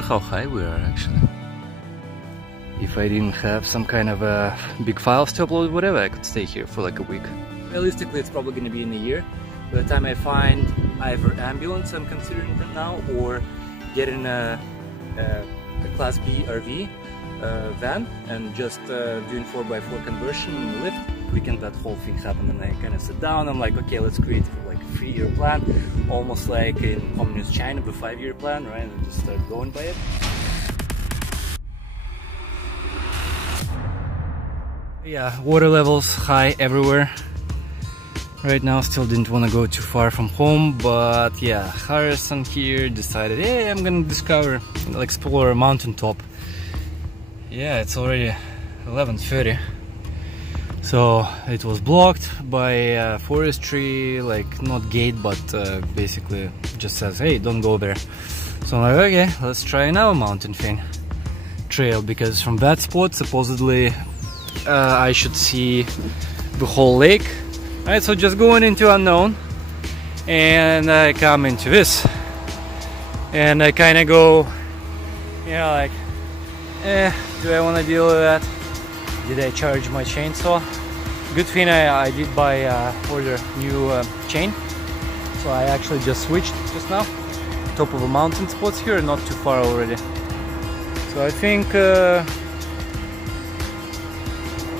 sure how high we are actually. If I didn't have some kind of big files to upload, whatever, I could stay here for like a week. Realistically, it's probably going to be in a year. By the time I find either ambulance, I'm considering it now, or getting a Class B RV van and just doing 4x4 conversion in the lift. Weekend that whole thing happened, and I kind of sit down. I'm like, okay, let's create like a 3-year plan, almost like in Communist China, the 5-year plan, right? And just start going by it. Yeah, water levels high everywhere. Right now, still didn't want to go too far from home, but yeah, Harrison here decided, hey, I'm gonna explore a mountaintop. Yeah, it's already 11:30. So it was blocked by forestry, like not gate, but basically just says, hey, don't go there. So I'm like, okay, let's try another mountain thing trail, because from that spot supposedly I should see the whole lake. Alright, so just going into unknown, and I come into this, and I kind of go, you know, like, do I want to deal with that? Did I charge my chainsaw? Good thing I did order new chain, so I actually just switched just now. Top of a mountain spots here, not too far already. So I think,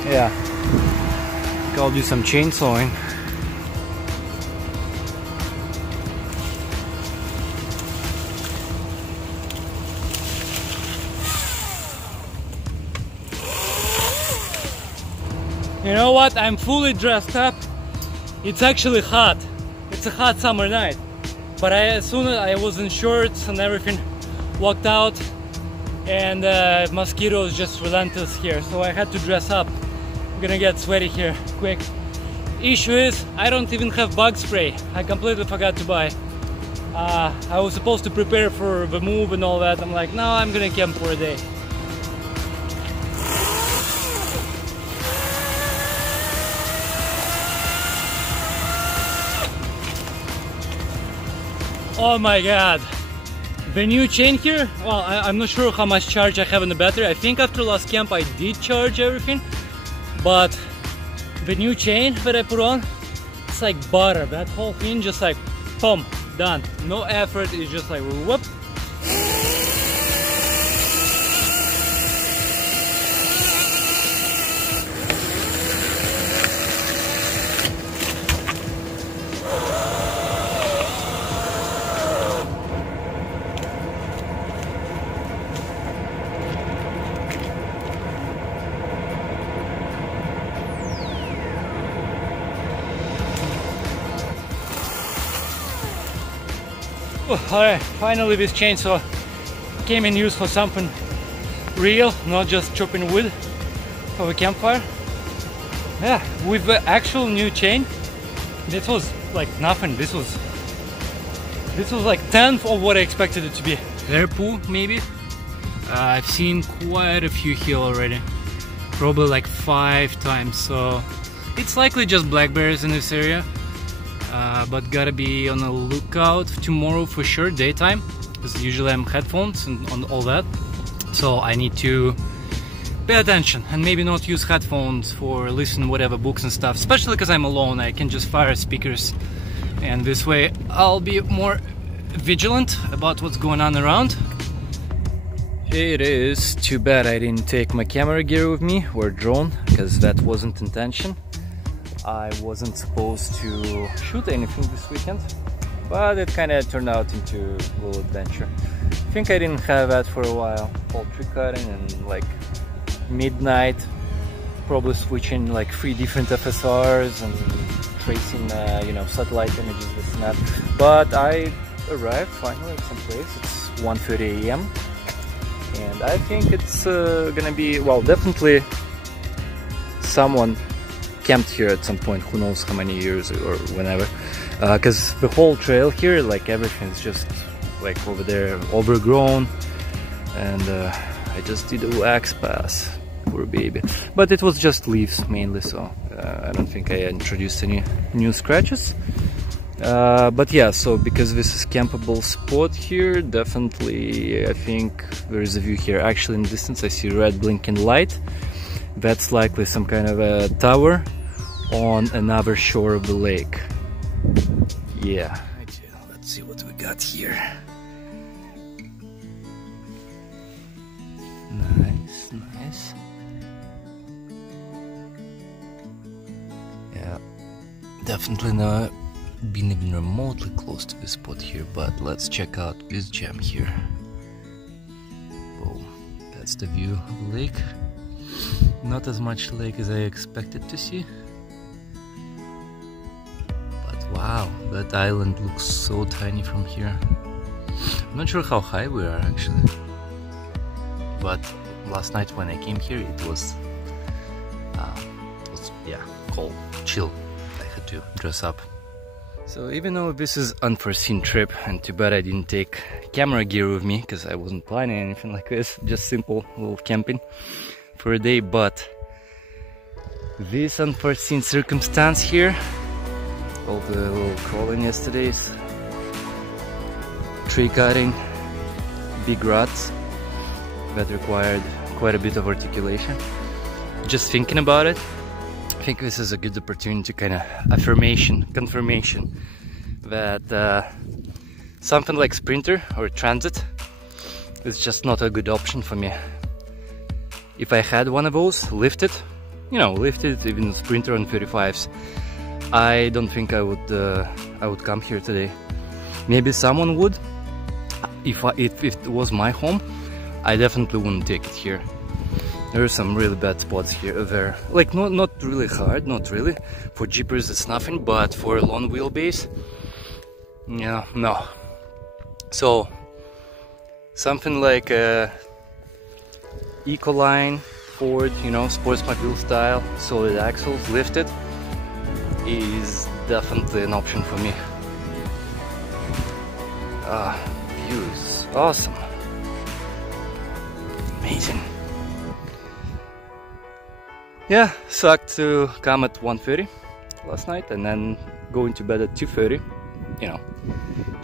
yeah, I'll do some chainsawing. You know what? I'm fully dressed up. It's actually hot. It's a hot summer night. But as soon as I was in shorts and everything, walked out, and mosquitoes just relentless here. So I had to dress up. I'm gonna get sweaty here quick. Issue is, I don't even have bug spray. I completely forgot to buy. I was supposed to prepare for the move and all that. I'm like, no, I'm gonna camp for a day. Oh my god, the new chain here, well, I'm not sure how much charge I have in the battery. I think after last camp I did charge everything, but the new chain that I put on, it's like butter. That whole thing just like, boom, done. No effort, it's just like whoop. Alright, finally this chainsaw came in use for something real, not just chopping wood for a campfire. Yeah, with the actual new chain, this was like nothing. This was like 10th of what I expected it to be. Airpool maybe. I've seen quite a few here already, probably like 5 times. So it's likely just black bears in this area. But gotta be on the lookout tomorrow for sure, daytime, because usually I'm headphones and on all that, so I need to pay attention and maybe not use headphones for listening whatever books and stuff, especially because I'm alone. I can just fire speakers, and this way I'll be more vigilant about what's going on around. It is too bad I didn't take my camera gear with me, or drone, because that wasn't intention. I wasn't supposed to shoot anything this weekend, but it kind of turned out into a little adventure. I think I didn't have that for a while. Whole tree cutting and like midnight, probably switching like 3 different FSRs and tracing, you know, satellite images, this and that. But I arrived finally at some place. It's 1:30 a.m. and I think it's gonna be, well, definitely someone camped here at some point, who knows how many years or whenever, because the whole trail here, like everything's just like over there overgrown, and I just did a wax pass, poor baby, but it was just leaves mainly, so I don't think I introduced any new scratches. But yeah, so because this is campable spot here, definitely I think there is a view here. Actually in the distance I see red blinking light. That's likely some kind of a tower on another shore of the lake. Yeah. Let's see what we got here. Nice, nice. Yeah, definitely not been even remotely close to this spot here, but let's check out this gem here. Boom, that's the view of the lake. Not as much lake as I expected to see, but wow, that island looks so tiny from here. I'm not sure how high we are actually, but last night when I came here it was yeah, cold, chill. I had to dress up. So even though this is unforeseen trip, and too bad I didn't take camera gear with me because I wasn't planning anything like this, just simple little camping for a day, but this unforeseen circumstance here, all the little crawling yesterday's, tree cutting, big ruts that required quite a bit of articulation. Just thinking about it, I think this is a good opportunity, kind of confirmation that something like Sprinter or Transit is just not a good option for me. If I had one of those lifted, even Sprinter on 35s, I don't think I would come here today. Maybe someone would. If it was my home, I definitely wouldn't take it here. There are some really bad spots here, like not really hard, not really. For jeepers it's nothing, but for a long wheelbase, yeah, no. So something like a Ecoline Ford, sportsmobile style, solid axles, lifted, is definitely an option for me. Views, awesome, amazing. Yeah, sucked to come at 1:30 last night and then going to bed at 2:30,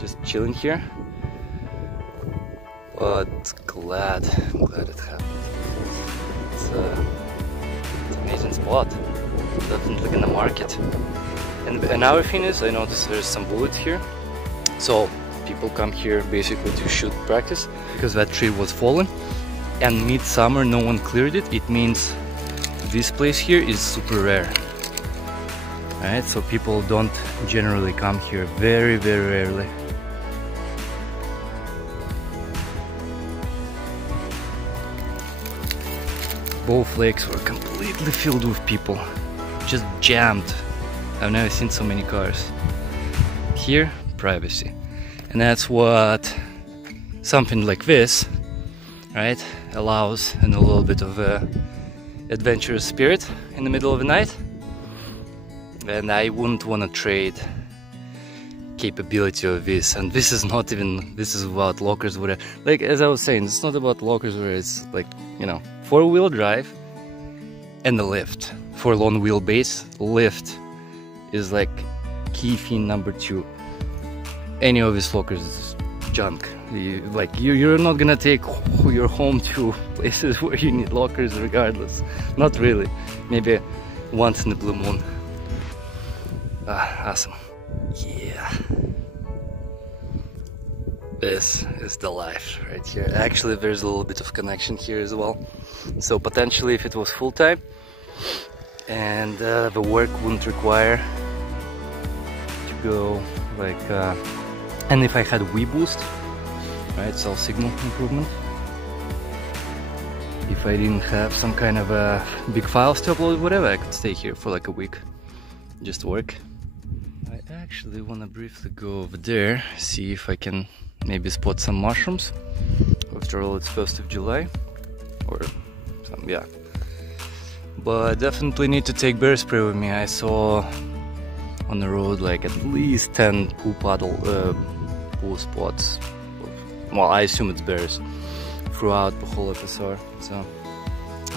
just chilling here. But glad it happened. It's an amazing spot, definitely gonna mark it. And another thing is, I noticed there's some bullets here, so people come here basically to shoot practice, because that tree was fallen and midsummer no one cleared it. It means this place here is super rare, right? So people don't generally come here, very rarely. Both lakes were completely filled with people, just jammed. I've never seen so many cars. Here, privacy. And that's what something like this, right, allows, and a little bit of a adventurous spirit in the middle of the night. And I wouldn't want to trade capability of this. And this is not even, this is about lockers where, like as I was saying, it's not about lockers where it's like, 4-wheel drive and the lift. For long wheelbase, lift is like key thing number 2. Any of these lockers is junk. You're not gonna take your home to places where you need lockers regardless. Not really. Maybe once in a blue moon. Awesome. Yeah. This is the life right here. Actually, there's a little bit of connection here as well. So potentially if it was full-time and the work wouldn't require to go like... and if I had WeBoost, right, cell signal improvement, if I didn't have some kind of big files to upload, whatever, I could stay here for like a week, just work. I actually want to briefly go over there, see if I can maybe spot some mushrooms. After all, it's 1st of July, or some, yeah. But definitely need to take bear spray with me. I saw on the road like at least 10 pool spots. Well, I assume it's bears throughout the whole episode, so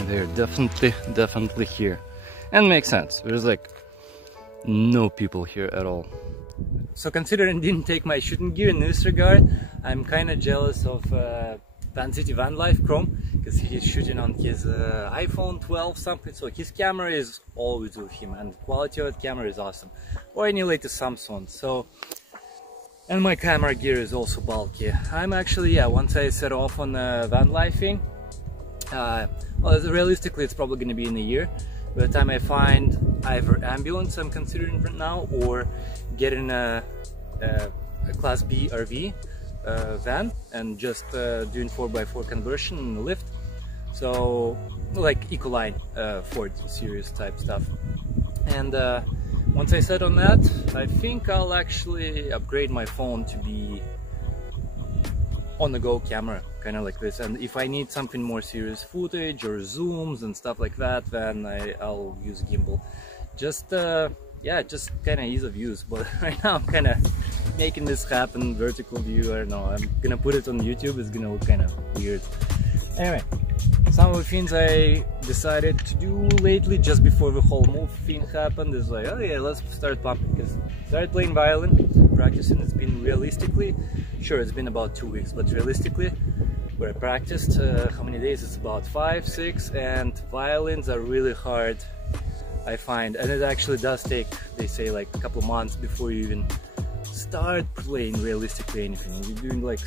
they're definitely here. And makes sense, there's like no people here at all. So considering I didn't take my shooting gear in this regard, I'm kind of jealous of Van City Van Life Chrome, because he's shooting on his iPhone 12 something, so his camera is always with him and the quality of the camera is awesome, or any latest Samsung. So, and my camera gear is also bulky. I'm actually, yeah, once I set off on the van life thing, well, realistically it's probably going to be in a year. By the time I find either ambulance I'm considering right now, or getting a Class B RV van and just doing 4x4 conversion in the lift. So like Ecoline Ford series type stuff. And once I set on that, I think I'll actually upgrade my phone to be on-the-go camera, kind of like this. And if I need something more serious footage or zooms and stuff like that, then I'll use gimbal. Just yeah, just kind of ease of use. But right now I'm kind of making this happen, vertical view. I don't know, I'm gonna put it on YouTube, it's gonna look kind of weird. Anyway, some of the things I decided to do lately, just before the whole move thing happened, is like, oh yeah, let's start pumping, because I started playing violin, practicing. It's been realistically, sure, it's been about 2 weeks, but realistically, where I practiced, how many days? It's about 5, 6, and violins are really hard, I find, and it actually does take, they say, like a couple months before you even start playing realistically anything. You're doing like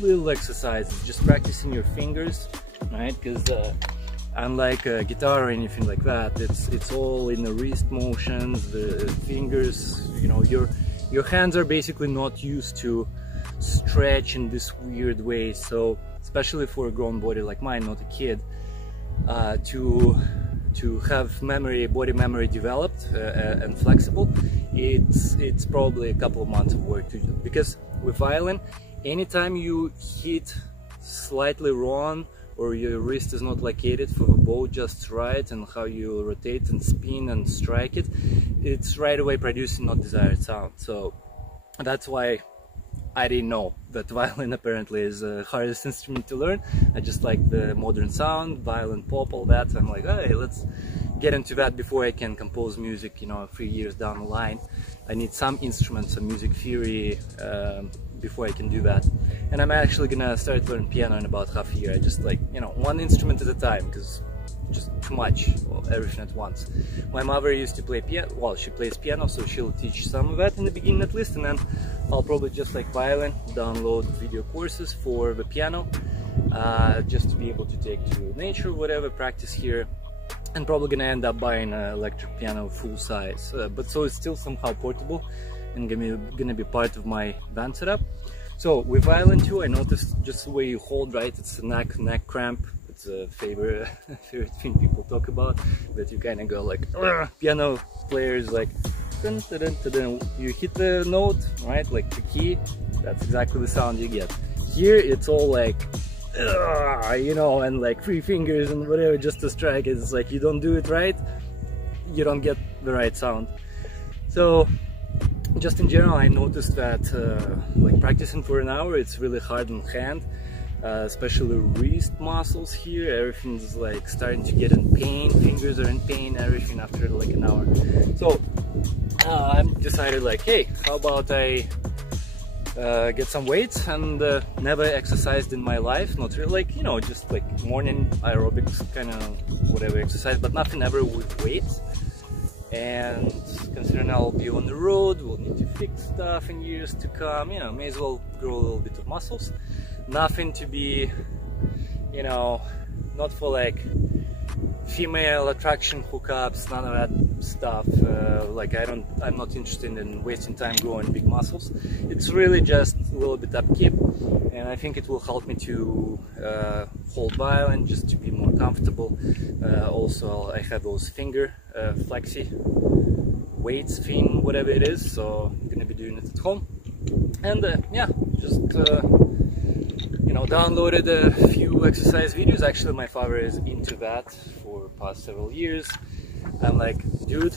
little exercises, just practicing your fingers, right? Because unlike a guitar or anything like that, it's all in the wrist motions, the fingers, you know, your hands are basically not used to stretch in this weird way. So especially for a grown body like mine, not a kid, to have body memory developed and flexible, it's probably a couple of months of work to do. Because with violin, anytime you hit slightly wrong, or your wrist is not located for the bow just right, and how you rotate and spin and strike it, it's right away producing not desired sound. So that's why I didn't know that violin apparently is the hardest instrument to learn. I just like the modern sound, violin, pop, all that. So I'm like, hey, let's get into that before I can compose music, you know, 3 years down the line. I need some instruments, some music theory before I can do that. And I'm actually gonna start learning piano in about half a year. I just like, you know, one instrument at a time, because just too much, well, everything at once. My mother used to play piano, well, she plays piano, so she'll teach some of that in the beginning at least, and then I'll probably, just like violin, download video courses for the piano, just to be able to take to nature, whatever, practice here, and probably gonna end up buying an electric piano full size, but so it's still somehow portable and gonna be part of my band setup. So with violin too, I noticed just the way you hold, right, it's a neck cramp. It's a favorite thing people talk about, that you kind of go like, piano players like, dun, dun, dun, dun, dun. You hit the note, right, like the key, that's exactly the sound you get. Here it's all like, you know, and like 3 fingers and whatever just to strike it. It's like, you don't do it right, you don't get the right sound. So just in general, I noticed that like practicing for an hour, it's really hard on hand. Especially wrist muscles here, everything's like starting to get in pain, fingers are in pain, everything after like an hour. So I decided like, hey, how about I get some weights, and never exercised in my life, not really, like, you know, just like morning aerobics kind of whatever exercise, but nothing ever with weights. And considering I'll be on the road, we'll need to fix stuff in years to come, you know, may as well grow a little bit of muscles. Nothing to be, you know, not for like female attraction hookups, none of that stuff. Like I'm not interested in wasting time growing big muscles. It's really just a little bit upkeep, and I think it will help me to hold violin, just to be more comfortable. Also, I have those finger flexi weights thing, whatever it is, so I'm gonna be doing it at home. And yeah, just you know, downloaded a few exercise videos. Actually, my father is into that for past several years. I'm like, dude,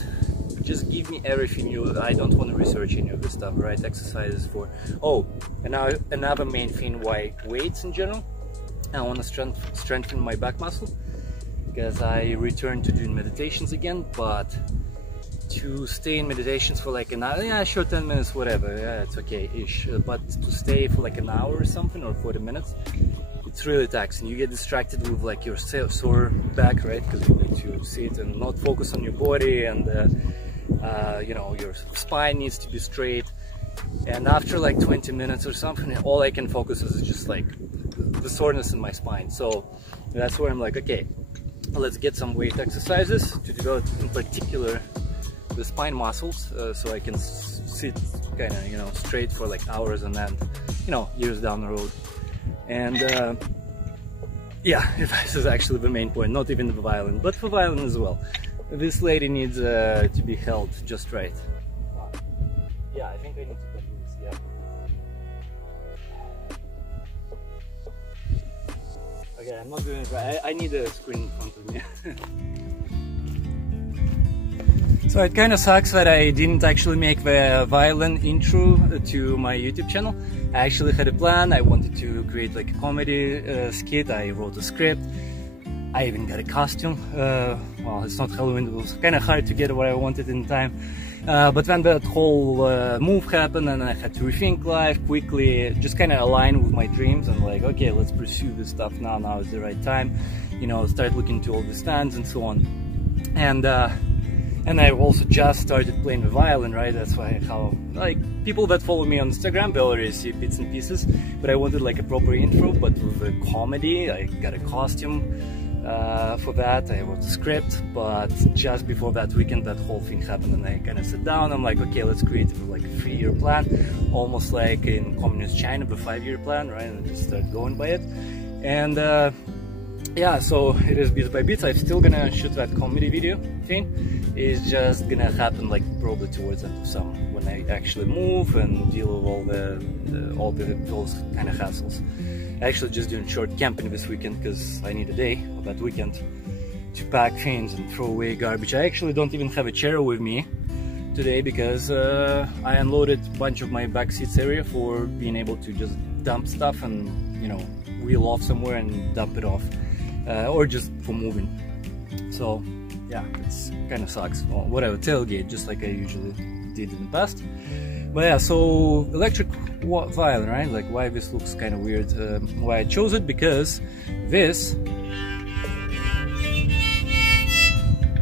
just give me everything I don't want to research any of this stuff, right? Exercises for, oh, and now another main thing why weights in general. I want to strengthen my back muscle, because I returned to doing meditations again, but to stay in meditations for like an hour, yeah, sure, 10 minutes, whatever, yeah, it's okay-ish, but to stay for like an hour or something, or 40 minutes, it's really taxing. You get distracted with like your sore back, right, because you need to sit and not focus on your body, and you know, your spine needs to be straight. And after like 20 minutes or something, all I can focus is just like the soreness in my spine. So that's where I'm like, okay, let's get some weight exercises to develop, in particular, the spine muscles, so I can sit kind of, you know, straight for like hours and then, you know, years down the road. And yeah, this is actually the main point, not even the violin, but for violin as well. This lady needs to be held just right. Yeah, I think I need to put this, yeah. Okay, I'm not doing it right. I need a screen in front of me. So it kind of sucks that I didn't actually make the violin intro to my YouTube channel. I actually had a plan. I wanted to create like a comedy skit. I wrote a script. I even got a costume. Well, it's not Halloween. It was kind of hard to get what I wanted in time. But then that whole move happened, and I had to rethink life quickly, just kind of align with my dreams, and like, okay, let's pursue this stuff now. Now is the right time. You know, start looking to all the stands and so on. And I also just started playing the violin, right? That's why how, like, people that follow me on Instagram, they already see bits and pieces, but I wanted like a proper intro, but with a comedy. I got a costume for that, I wrote a script, but just before that weekend, that whole thing happened, and I kind of sat down, I'm like, okay, let's create like a 3-year plan, almost like in communist China, the 5-year plan, right? And just start going by it. And yeah, so it is bit by bit. I'm still gonna shoot that comedy video thing. It's just gonna happen like probably towards the end of summer, when I actually move and deal with all those kind of hassles. Actually just doing short camping this weekend because I need a day of that weekend to pack things and throw away garbage. I actually don't even have a chair with me today because I unloaded a bunch of my back seats area for being able to just dump stuff and, you know, wheel off somewhere and dump it off, or just for moving. So yeah, it's kind of sucks. Well, whatever, tailgate, just like I usually did in the past. But yeah, so electric violin, right? Like, why this looks kind of weird. Why I chose it, because this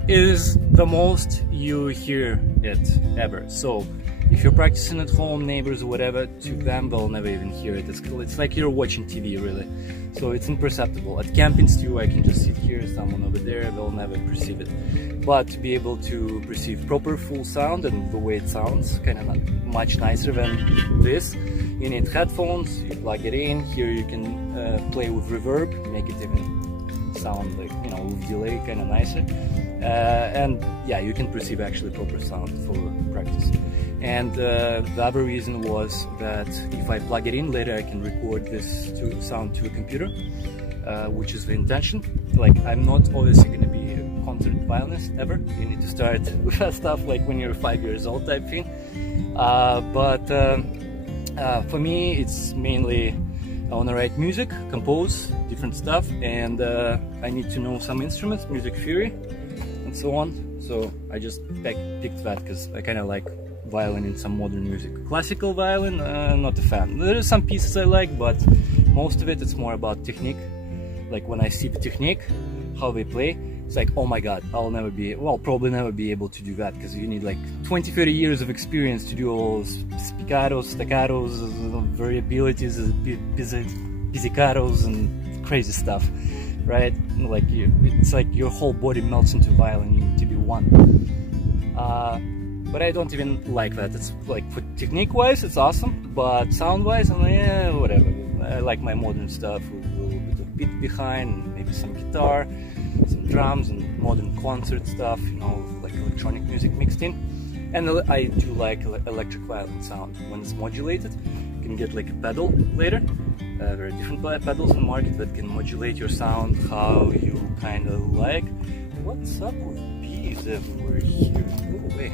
is the most you hear it ever. So if you're practicing at home, neighbors or whatever, to them they'll never even hear it. It's like you're watching TV, really. So it's imperceptible. At campings too, I can just sit here, someone over there, they'll never perceive it. But to be able to perceive proper full sound and the way it sounds, kind of much nicer than this, you need headphones, you plug it in, here you can play with reverb, make it even sound like, you know, with delay, kind of nicer. And yeah, you can perceive actually proper sound for practice. And the other reason was that if I plug it in later, I can record this sound to a computer, which is the intention. Like, I'm not obviously going to be a concert violinist ever. You need to start with that stuff like when you're 5 years old type thing. But for me, it's mainly I want to write music, compose different stuff, and I need to know some instruments, music theory, and so on. So I just picked that because I kind of like violin in some modern music. Classical violin, not a fan. There are some pieces I like, but most of it's more about technique. Like when I see the technique, how they play, it's like, oh my god, I'll never be, well, probably never be able to do that, because you need like 20-30 years of experience to do all those spiccatos, staccatos, variabilities, pizzicatos, and crazy stuff, right? Like it's like your whole body melts into violin, you need to be one. But I don't even like that. It's like, for technique-wise, it's awesome, but sound-wise, I'm like, yeah, whatever. I like my modern stuff with a little bit of beat behind, and maybe some guitar, some drums, and modern concert stuff, you know, like electronic music mixed in. And I do like electric violin sound when it's modulated. You can get like a pedal later. There are different pedals in the market that can modulate your sound how you kind of like. What's up with bees everywhere here? Go away.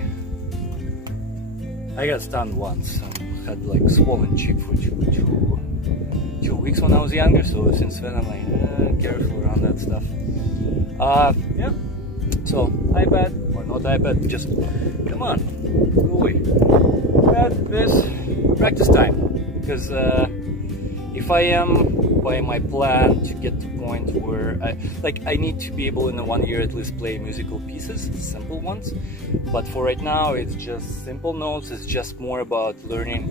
I got stung once. Had like swollen cheek for two weeks when I was younger, so since then I'm like careful around that stuff. Yeah, So iPad or not iPad, just come on, go away. But this practice time, because if I am by my plan to get to the point where I need to be able in 1 year at least play musical pieces, simple ones. But for right now, it's just simple notes. It's just more about learning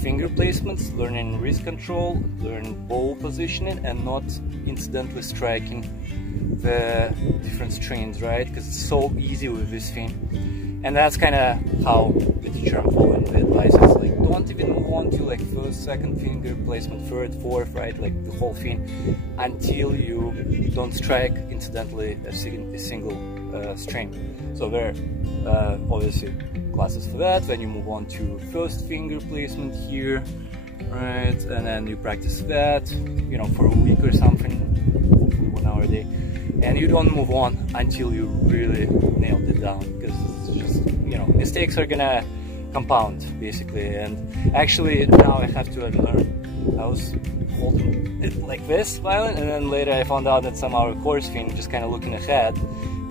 finger placements, learning wrist control, learning bow positioning, and not incidentally striking the different strings, right? Because it's so easy with this thing. And that's kind of how the teacher I'm following the advice is, like, don't even move on to like first, second finger placement, third, fourth, right? Like the whole thing, until you don't strike incidentally a single string. So there are obviously classes for that. Then you move on to first finger placement here, right? And then you practice that, you know, for a week or something, hopefully 1 hour a day. And you don't move on until you really nailed it down, because it's just, you know, mistakes are gonna compound basically. And actually now I have to unlearn. I was holding it like this violin, and then later I found out that some our course thing, just kind of looking ahead,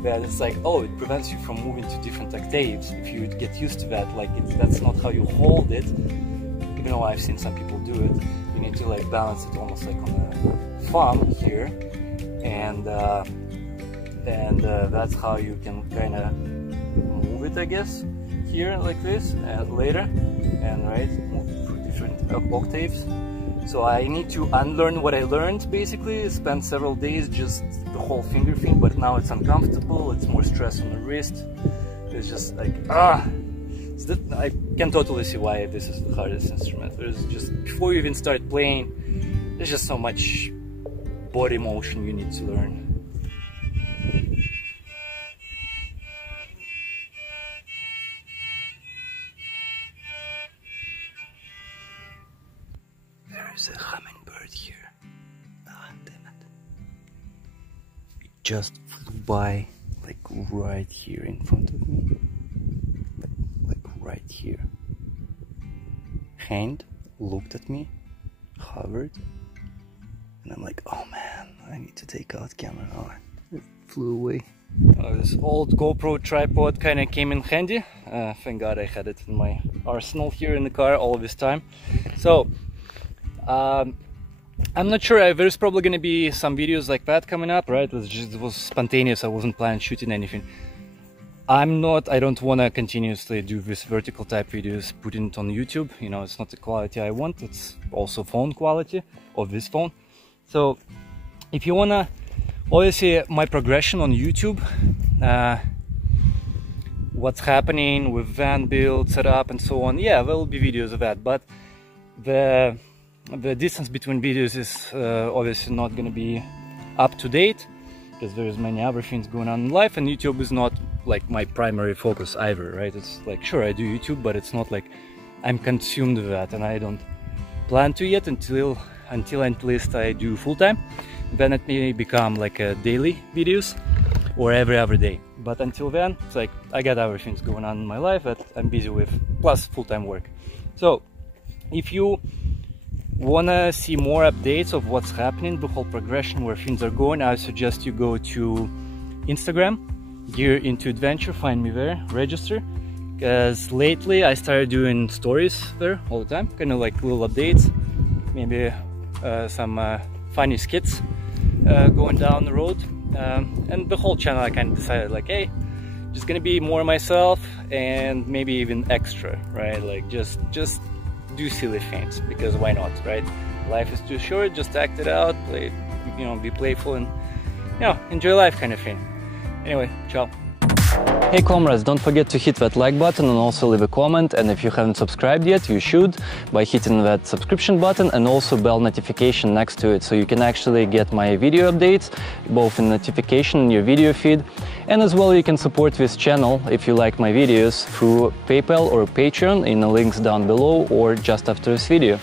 that it's like, oh, it prevents you from moving to different octaves. If you get used to that, like that's not how you hold it. Even though I've seen some people do it, you need to like balance it almost like on the thumb here, and that's how you can kind of move it, I guess, here like this, and later, and right, move through different octaves. So I need to unlearn what I learned, basically. Spend several days just the whole finger thing, but now it's uncomfortable, it's more stress on the wrist. It's just like, I can totally see why this is the hardest instrument. There's just, before you even start playing, there's just so much body motion you need to learn. There's a hummingbird here. Ah, damn it. It just flew by, like right here in front of me. Like right here. Hand looked at me, hovered, and I'm like, oh man, I need to take out camera. Oh, it flew away. This old GoPro tripod kind of came in handy. Thank God I had it in my arsenal here in the car all this time. So, I'm not sure, there's probably gonna be some videos like that coming up, right? It was spontaneous, I wasn't planning shooting anything. I don't want to continuously do this vertical type videos, putting it on YouTube. You know, it's not the quality I want, it's also phone quality of this phone. So if you wanna, obviously my progression on YouTube, what's happening with van build, setup and so on, yeah, there will be videos of that, but the distance between videos is obviously not going to be up to date, because there's many other things going on in life, and YouTube is not like my primary focus either, right? It's like, sure, I do YouTube, but it's not like I'm consumed with that, and I don't plan to yet until at least I do full-time. Then it may become like a daily videos or every other day, but until then it's like I got other things going on in my life that I'm busy with, plus full-time work. So if you wanna see more updates of what's happening, the whole progression, where things are going, I suggest you go to Instagram, Gear Into Adventure, find me there, register, because lately I started doing stories there all the time, kind of like little updates, maybe some funny skits going down the road, and the whole channel I kind of decided like, hey, just gonna be more myself, and maybe even extra, right? Like just do silly things, because why not, right? Life is too short, just act it out, play, you know, be playful, and, you know, enjoy life kind of thing. Anyway, ciao. Hey comrades, don't forget to hit that like button and also leave a comment, and if you haven't subscribed yet, you should, by hitting that subscription button and also bell notification next to it, so you can actually get my video updates, both in notification in your video feed, and as well you can support this channel if you like my videos through PayPal or Patreon in the links down below or just after this video.